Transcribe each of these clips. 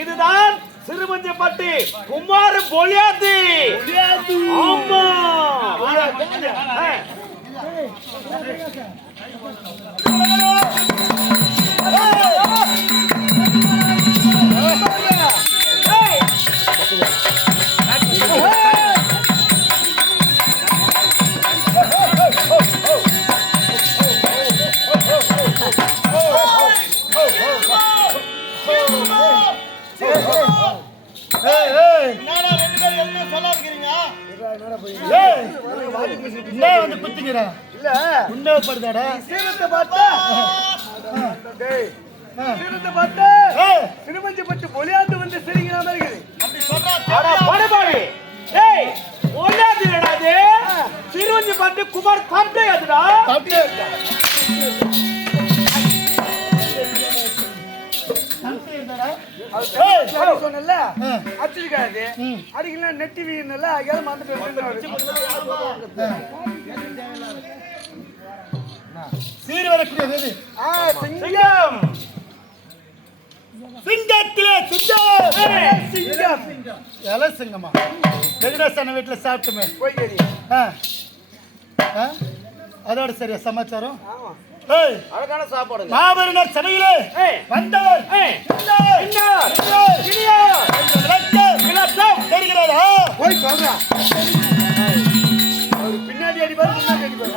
இதுதான் சிறுமஞ்சப்பட்டி குமார் பொலியாத்தி. ஆமா சிறுமஞ்சப்பட்டு பொலியாத்து வந்து சிரிக்கிற மாதிரி சிறுமஞ்சப்பட்டு குமார் தட்டை அதுடா சொன்னல அடிச்சிருக்காது அடிக்கலாம் நெட்டி வீணல அங்கேயாவது மறந்துட்டு சீர் வரக்கூடியது சிங்கம் சிங்கத்திலே சிங்கம் இலை சிங்கமா வெங்கடேசன் வீட்டுல சாப்பிட்டுமே போய் கேடி அதோட சரியா சமாச்சாரம் ஆமா ஏய் அழகான சாப்பாடுங்க மாபெரும் சபையிலே வந்தவர் தெரிகிறதா போய் சொல்றா அவர் பின்னாடி அடிப்பாரு முன்னாடி அடிப்பாரு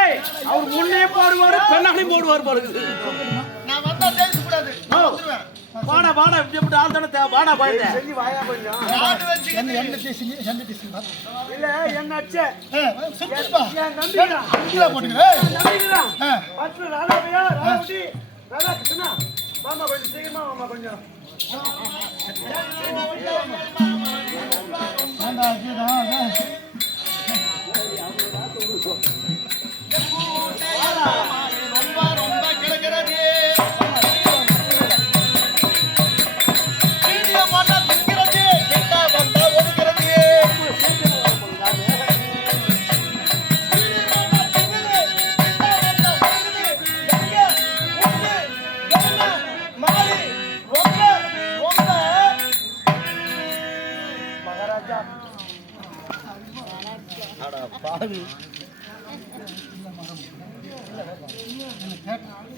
ஏய் அவர் முன்னே போடுவாரு பின்னாடி போடுவார் பாருங்க நான் வந்தா பேச கூடாது வாடா வாடா இப்படி ஆள் தானே வாடா போயிட்டு செஞ்சு வாயா கொஞ்சம் என்ன பேசுங்க என்ன பேசுங்க இல்ல என்ன அச்சே சுத்தப்பா நான் நம்பிறேன் அங்கல போடுங்க நம்பிறேன் பத்து ராதாவையா ராவுடி ராதா கிருஷ்ணா மாமா கொஞ்சம் சீக்கிரமா மாமா கொஞ்சம் ஆண்டா இதுதான் ரொம்ப கிடக்கிறது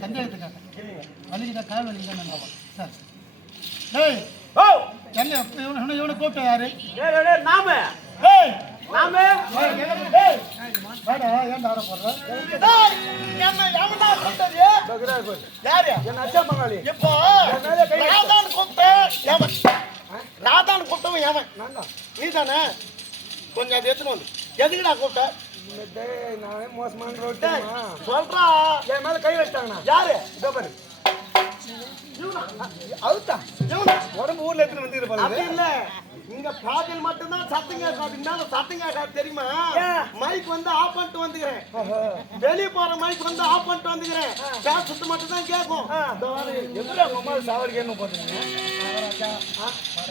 சந்தேகத்துக்காக வலிக்குதா கால் வலிக்குதா சார் ஏய் ஓ என்ன இவனை கூப்பிட்ட யாரு டேய் நாம ஏய் நாம ஏய் வாடா ஏன்டா ஆட போற டேய் என்ன யாமடா கூப்பிட்டது பகரா போய் யாரு என்ன அச்சா மங்காளி இப்போ நாதான் கூப்பிட்டேன் யாவன் நாதான் கூப்பிட்டவன் யாவன் நீதானே கொஞ்சம் அது எடுத்துன்னு வந்து எதுக்குடா கூப்பிட்ட டேய் நானே மோசமான ரோட்டுமா சொல்றா என் மேல கை வச்சிட்டாங்கண்ணா யாரு இதோ பாரு அவுத்தா உடம்பு ஊர்ல எடுத்துன்னு வந்து அப்படி பாருங்க இல்ல இங்க பாட்டில் மட்டும்தான் சத்தம் கேட்காது மேல சத்தம் கேட்காது தெரியுமா மைக் வந்து ஆஃப் பண்ணிட்டு வந்துக்கிறேன் வெளியே போற மைக் வந்து ஆஃப் பண்ணிட்டு வந்துக்கிறேன் பேசுறது மட்டும் தான் கேட்கும் எப்படி அவங்க அம்மா சாவடிக்கு என்ன போட்டுருங்க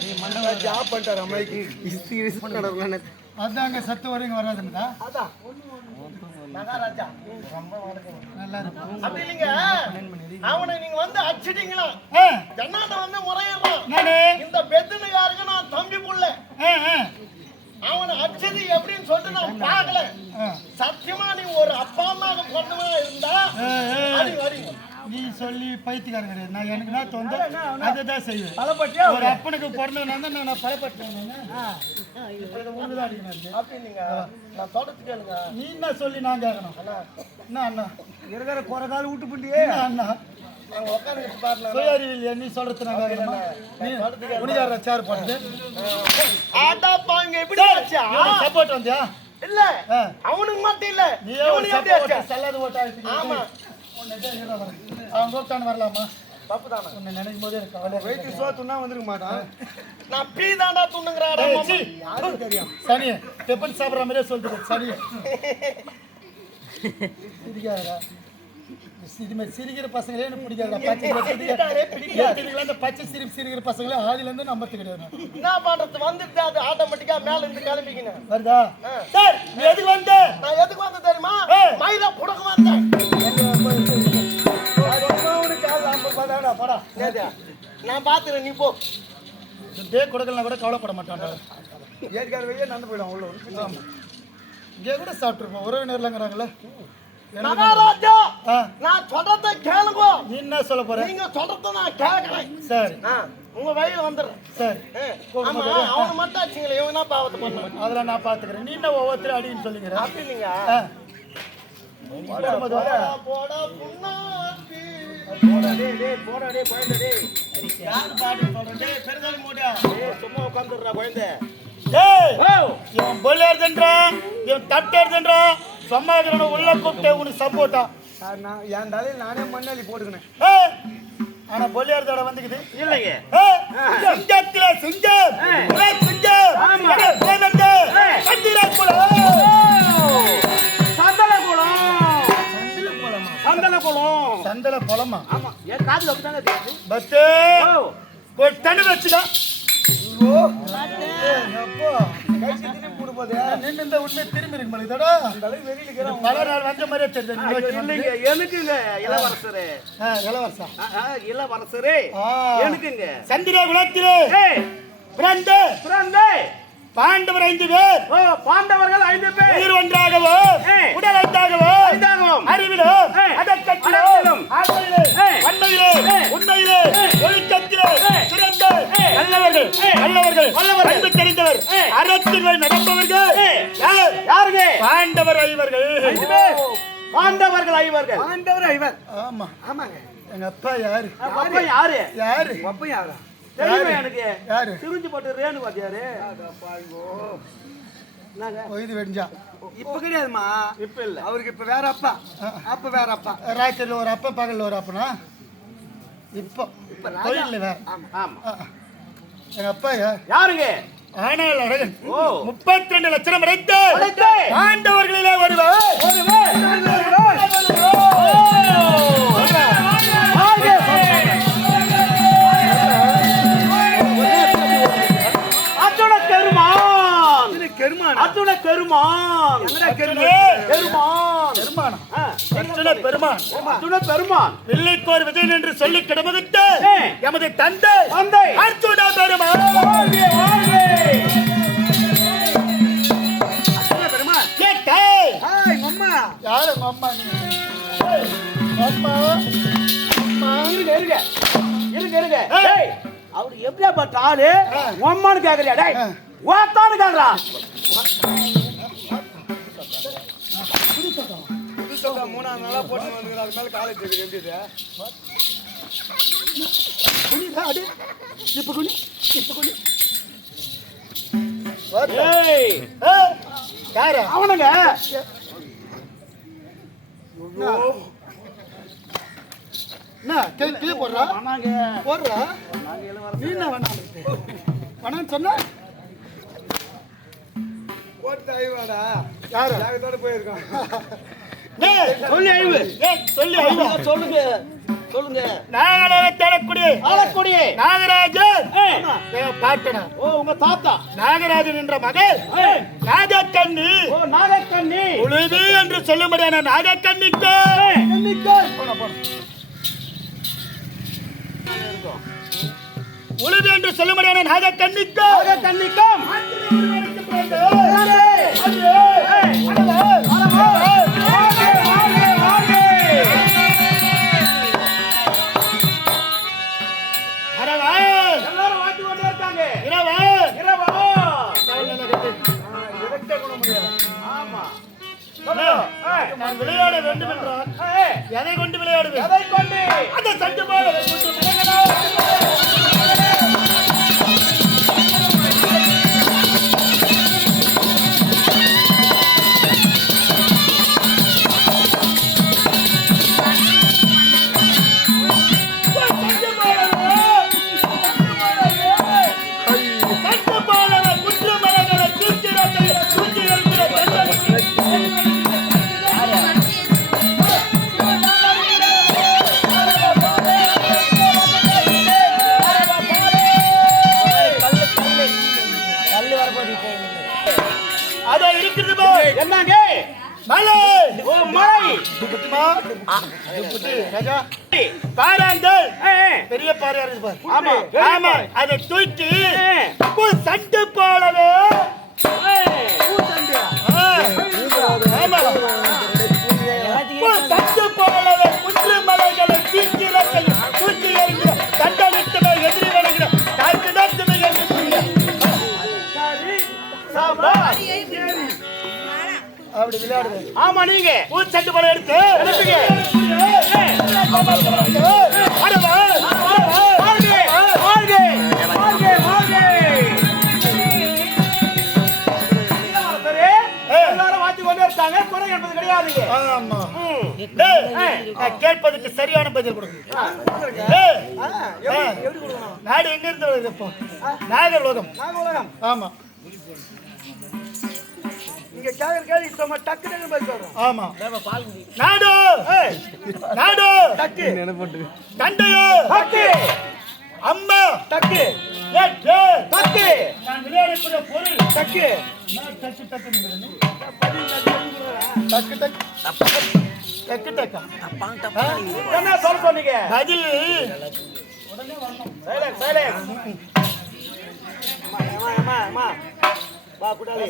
நீ மண்டவாச்சி ஆஃப் பண்ணிட்டாரு அம்மாய்க்கு இஸ்தி நடக்கல அதாங்க சத்து வரைக்கும் வராதுங்களா அதான் மகாராஜா நல்லா இருக்கும் அப்படி இல்லைங்க அவனை நீங்க வந்து அடிச்சிட்டீங்களா ஜன்னாட்ட வந்து முறையிடுறான் இந்த பெத்துனுக்காரங்க நான் தம்பி புள்ள அவனை அடிச்சது எப்படின்னு சொல்லிட்டு நான் பார்க்கல சத்தியமா நீ ஒரு அப்பா அம்மாவுக்கு பொண்ணுமா இருந்தா நீ சொல்லி பைத்தியக்காரன் கிடையாது நான் எனக்கு நான் தோந்து அதை தான் செய்வேன் பலப்பட்டியா ஒரு அப்பனுக்கு பிறந்தவனா தான் நான் பலப்பட்டேன் நான் தொடர்ந்து கேளுங்க நீ என்ன சொல்லி நான் கேட்கணும் என்ன அண்ணா இருக்கிற குறை கால் விட்டு புண்டியே அண்ணா சுயறிவில் நீ சொல்றது நான் கேட்கணுமா நீ உனியார சேர் போட்டு சப்போர்ட் வந்தியா இல்ல அவனுக்கு மட்டும் இல்ல நீ செல்லாத ஓட்டா ஆமா அவன் கூப்பிட்டான்னு வரலாமா தப்பு தானே உன்னை நினைக்கும் போது எனக்கு கவலை வெயிட் சோ துண்ணா வந்துருக்க மாட்டான் நான் பீ தாண்டா துண்ணுங்கிறாடா யாருக்கு தெரியும் சனி பெப்பன் சாப்பிட்ற மாதிரியே சொல்லிட்டு சனி சிரிக்காதடா இது மாதிரி சிரிக்கிற பசங்களே எனக்கு பிடிக்காதுடா பச்சை இந்த பச்சை சிரிக்கிற பசங்களே ஆதிலேருந்து நம்பத்து கிடையாது என்ன பண்றது வந்துட்டு அது ஆட்டோமேட்டிக்கா மேல இருந்து கிளம்பிக்கணும் வருதா சார் நீ எதுக்கு வந்த நான் எதுக்கு வந்த தெரியுமா மயிலா புடக்க வந்தேன் நான் பாத்துறேன் நீ போ டே கொடுக்கலாம் கூட கவலைப்பட மாட்டான்டா ஏற்கார வெளியே நடந்து போயிடும் அவ்வளோ இங்கே கூட சாப்பிட்டுருப்போம் உறவினர்லங்கிறாங்களே மகாராஜா நான் சொல்றத கேளுங்க. நீ என்ன சொல்ல போற? நீங்க சொல்றத நான் கேக்குறேன். சரி உங்க வழியில வந்துறேன். சரி ஆமா அவன மட்டும் அடிச்சீங்களே இவனா பாவத்தை பண்ணு. அதெல்லாம் நான் பாத்துக்கறேன். நீ என்ன ஒவ்வொருத்தர அடின்னு சொல்லுங்கற? அப்படி இல்லங்க. போடா போடா புண்ணாக்கு. போடா டேய் போடா டேய். யார் பாட்டு சொல்றே? டேய் பெருகால் மூடா. டேய் சும்மா உட்கார்ந்துறா கோயந்தே. டேய் இவன் பொல்லேர்தன்றா இவன் தட்டேர்தன்றா சும்மா இருக்கற உள்ள கூப்டே உனக்கு சப்போர்ட்டா சார் நான் என் தலையில நானே மண்ணாலி போட்டுக்கனே ஆனா பொல்லேர்தட வந்துக்குது இல்லையே சிங்கத்திலே சிங்கம் சிங்கம் ஆமா சந்திர குலம் சந்தல குலமா ஆமா ஏ காதுல அப்படிதாங்க கேக்குது பத்தே ஒரு தண்ணி வெச்சுடா ஓ அப்பா கை சித்தினி போடு போதே நின்று இந்த உண்மை திரும்பி இருக்கு மனிதடா பல நாள் வந்த மாதிரியே தெரியுது இல்லைங்க எனக்குங்க இளவரசரே இளவரசா இளவரசரே எனக்குங்க சந்திர குலத்திலே பிறந்த பாண்டவர் 5 பேர் பாண்டவர்கள் 5 பேர் உயிர் ஒன்றாகவும் உடல் ஐந்தாகவும் அறிவிலும் அதற்கத்திலும் வன்மையிலே உண்மையிலே ஒழுக்கத்திலே சிறந்த நல்லவர்கள் அன்பு தெரிந்தவர் அறத்தில் நடப்பவர்கள் யாருங்க பாண்டவர் 5 பாண்டவர்கள் 5 ஆண்டவர் ஐவர் ஆமா ஆமாங்க எங்க அப்பா யாரு அப்பா யாரு அப்ப யாரா தெரியுமா எனக்கு யாரு சிரிஞ்சு போட்டு ரேணு பாத்தியாரு இது வெடிஞ்சா இப்ப கிடையாதுமா இப்ப இல்ல அவருக்கு இப்ப வேற அப்பா அப்ப வேற அப்பா ராத்திரில ஒரு அப்பா பகல்ல ஒரு அப்பனா இப்போ கோயில்ல வேற ஆமா எங்க அப்பா யாருங்க ஆனால் அழகன் 32 லட்சம் அடைத்து பாண்டவர்களிலே ஒருவர் பிள்ளைக்கோர் விஜயன் என்று சொல்லி கிடமதிட்டு எமது தந்தை அர்ஜுன பெருமான் யாரு அம்மா இருங்க அவரு எப்படியா பார்த்த ஆளு அம்மான்னு கேக்குறியா டேய் ஓத்தான்னு கேக்குறா புதுசா 3 நாளா போட்டு வந்துங்கற அது மேல காலேஜ் இருக்கு எப்படி இப்ப குனி ஏய் யாரு அவனுங்க என்ன கீழே போடுறா போடுறா நீ என்ன வேணாம் சொன்ன போட்டு ஐவாடா யாரு யாகத்தோட போயிருக்கான் சொல்லி ஐவு சொல்லி ஐவா சொல்லுங்க நாகராஜக்கூடிய நாகராஜன் பாட்டனா உங்க தாத்தா நாகராஜன் என்ற மகள் நாகக்கண்ணி உழுது என்று சொல்லும்படியான நாகக்கண்ணிக்கு உழுது என்று சொல்லும்படியான நாகக்கண்ணிக்கும் நான் விளையாட வேண்டும் என்றால் எதை கொண்டு விளையாடுவேன் அதை சண்டு போல பெரிய பாறையா இருக்கு அதை தூக்கி சண்டு போலவே சண்டு போலவே குன்று மலைகளை தூக்கி எறிகிற தண்டனிட்டுமே எதிரி வருகிற தாக்கிடத்துமே அப்படி விளையாடுது. ஆமா நீங்க பூச்சண்டு படம் எடுத்து கேட்பதற்கு சரியான பதில் கொடுங்க. நாடு எங்க இருந்து வருது இப்போ? நாகர்லோகம். ஆமா இங்க கேக்குற கேள்வி சும்மா டக்கு டக்கு பதில் சொல்றோம். ஆமா நாடு நாடு டக்கு தண்டையோ டக்கு அம்மா டக்கு தக்கு நான் விளையாடக்கூடிய பொருள் தக்கு டக்கு டக்கு டக்கு டக்கு டக்கா என்ன சொல்ல சொன்னீங்க பதில் சைலன்ஸ் சைலன்ஸ் அம்மா வா குடாலி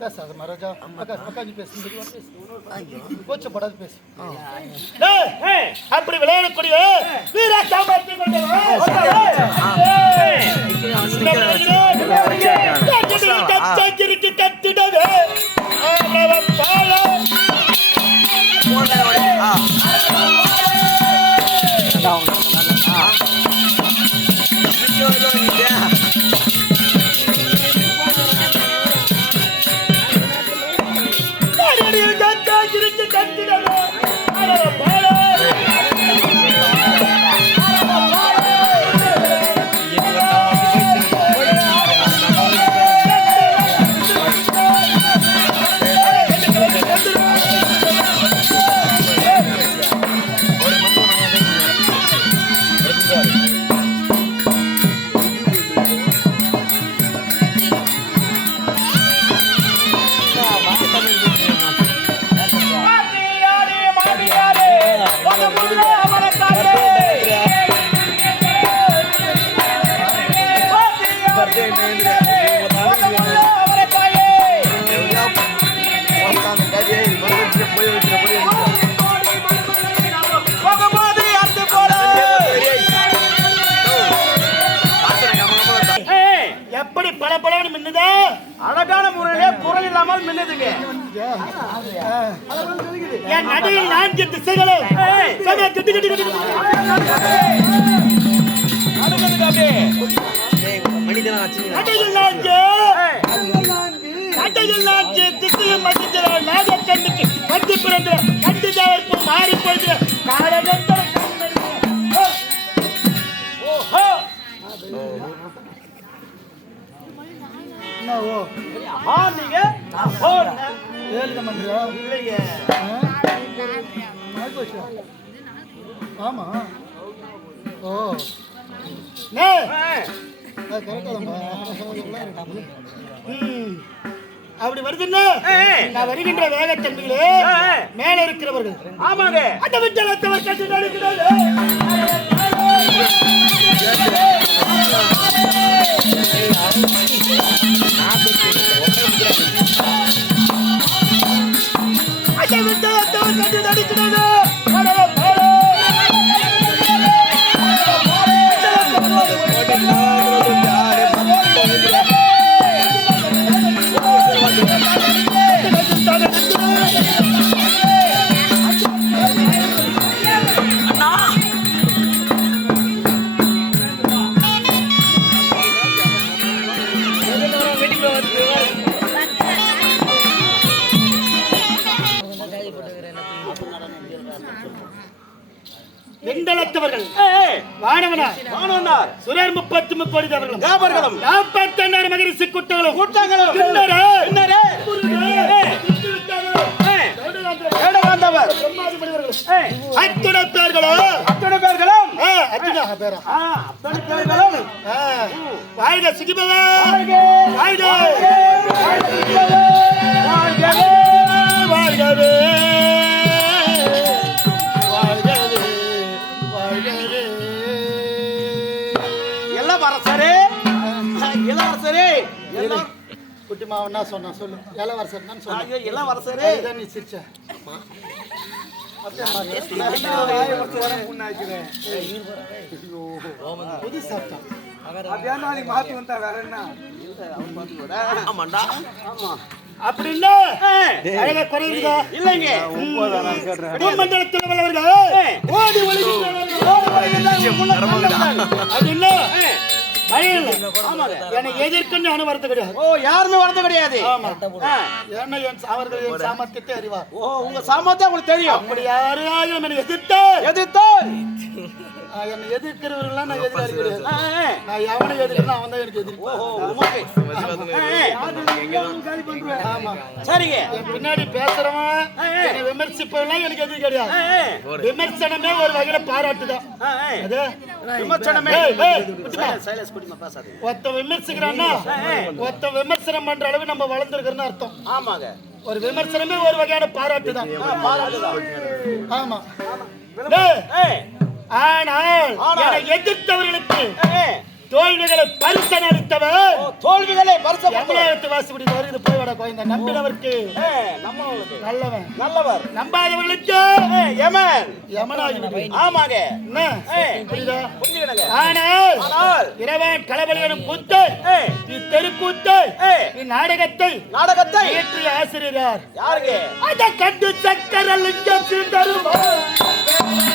பேசாத மரோஜா உட்காந்து பேசு கோச்சப்படாது பேசு அப்படி விளையாடக்கூடிய வீரா சாமர்த்தி கொண்டவன் கட்டிடவே எப்படி பல பலவனு மின்னுதா அழகான முறையிலே குரல் இல்லாமல் மின்னுதுங்க என் நடையில் 4 திசைகளும் நடையில் 4 திசையும் மத்தியில் நாகக்கண்ணுக்கு கண்டு பிறந்த கண்டு தவிர்ப்பு மாறி போயிட்டு காலகட்டத்தில் நீங்க இல்லையே ஆமா ஓ அப்படி வருதுன்னா நான் வருகின்ற வேகத்தன்மையிலே மேல இருக்கிறவர்கள் ஆமாங்க அந்த விட்டலத்தவர் கட்டி நடக்கிறது அந்த விட்டலத்தவர் கட்டி நடக்கிறது வெண்டலத்தவர்கள் வானவனார் சுரர் 30 அவர்களும் அவர்களும் 46 மகரிஷி கூட்டங்களும் அத்தனை பேர்களும் வாழ்க சுகிபவா வாழ்கவே இளவரசரே குட்டி மாவன்னா சொன்னா சொல்லு இளவரசர் தான் சொன்னா இளவரசரே நீ சிரிச்ச புது சாப்பிட்டான் ஆமாண்டா அப்படி இல்ல அழகா குறையுதா இல்லைங்க பூமண்டலத்தில் உள்ளவர்கள் ஓடி ஒளிகின்றனர். அது இல்ல ஆமாங்க. என்னை எதிர்க்குன்னு யாரும் வரது கிடையாது. ஓ, யாருமே வரது கிடையாது. ஆமா. ஆ. ஏன்னா அவர்கள் என் சாமர்த்தியத்தை அறிவார். ஓ, உங்க சாமர்த்தியம் உங்களுக்கு தெரியும். அப்படி யாரையும் என்னை எதிர்த்து எதிர்த்து என்னை எதிர்க்கிறவர்கள்லாம் நான் எதிராளி கிடையாது. ஆ, ஆ. நான் எவனை எதிர்க்கிறேன் அவன் தான் எனக்கு எதிரி. ஓஹோ, உமக்கு. ஆமா. சரிங்க. என் பின்னாடி பேசுறவன் என்னை விமர்சிப்பவெல்லாம் எனக்கு எதிரி கிடையாது. ஆ, விமர்சனமே ஒரு வகையில பாராட்டுதான். ஆ, ஆ. அது விமர்சனமே. ஏய், ஏய், குட்டிமா. சைலன்ஸ் குடிமா, பேசாதீங்க. ஒருத்த விமர்சிக்கிறான்னா ஒருத்த விமர்சனம் பண்ற அளவு நம்ம வளர்ந்துருக்கிறோம்னு அர்த்தம். ஆமாங்க. ஒரு விமர்சனமே ஒரு வகையான பாராட்டுதான். பாராட்டுதான். ஆமா. டேய், ஏய், ஆனால் என்னை எதிர்த்தவர்களுக்கு ஏய். தோல்விகளை பரிசன் அளித்தவர் ஓ, தோல்விகளை பரிசு எவ்வளவு வாசிப்படி வருது போய் வட கோயந்த நம்பினவருக்கு நம்மளுக்கு நல்லவன் நல்லவர். நம்பாதவர்களுக்கு யமன். யமனாகி ஆமாங்க. என்ன புரியுதா? புரிஞ்சுக்கணுங்க. ஆனால் ஆனால் இரவன் களபலியனும் கூத்து ஏய், தெருக்கூத்து நாடகத்தை நாடகத்தை இயற்றிய ஆசிரியர் யார்? யாருங்க? அதை கண்டு சக்கரலிங்கம் தருவார்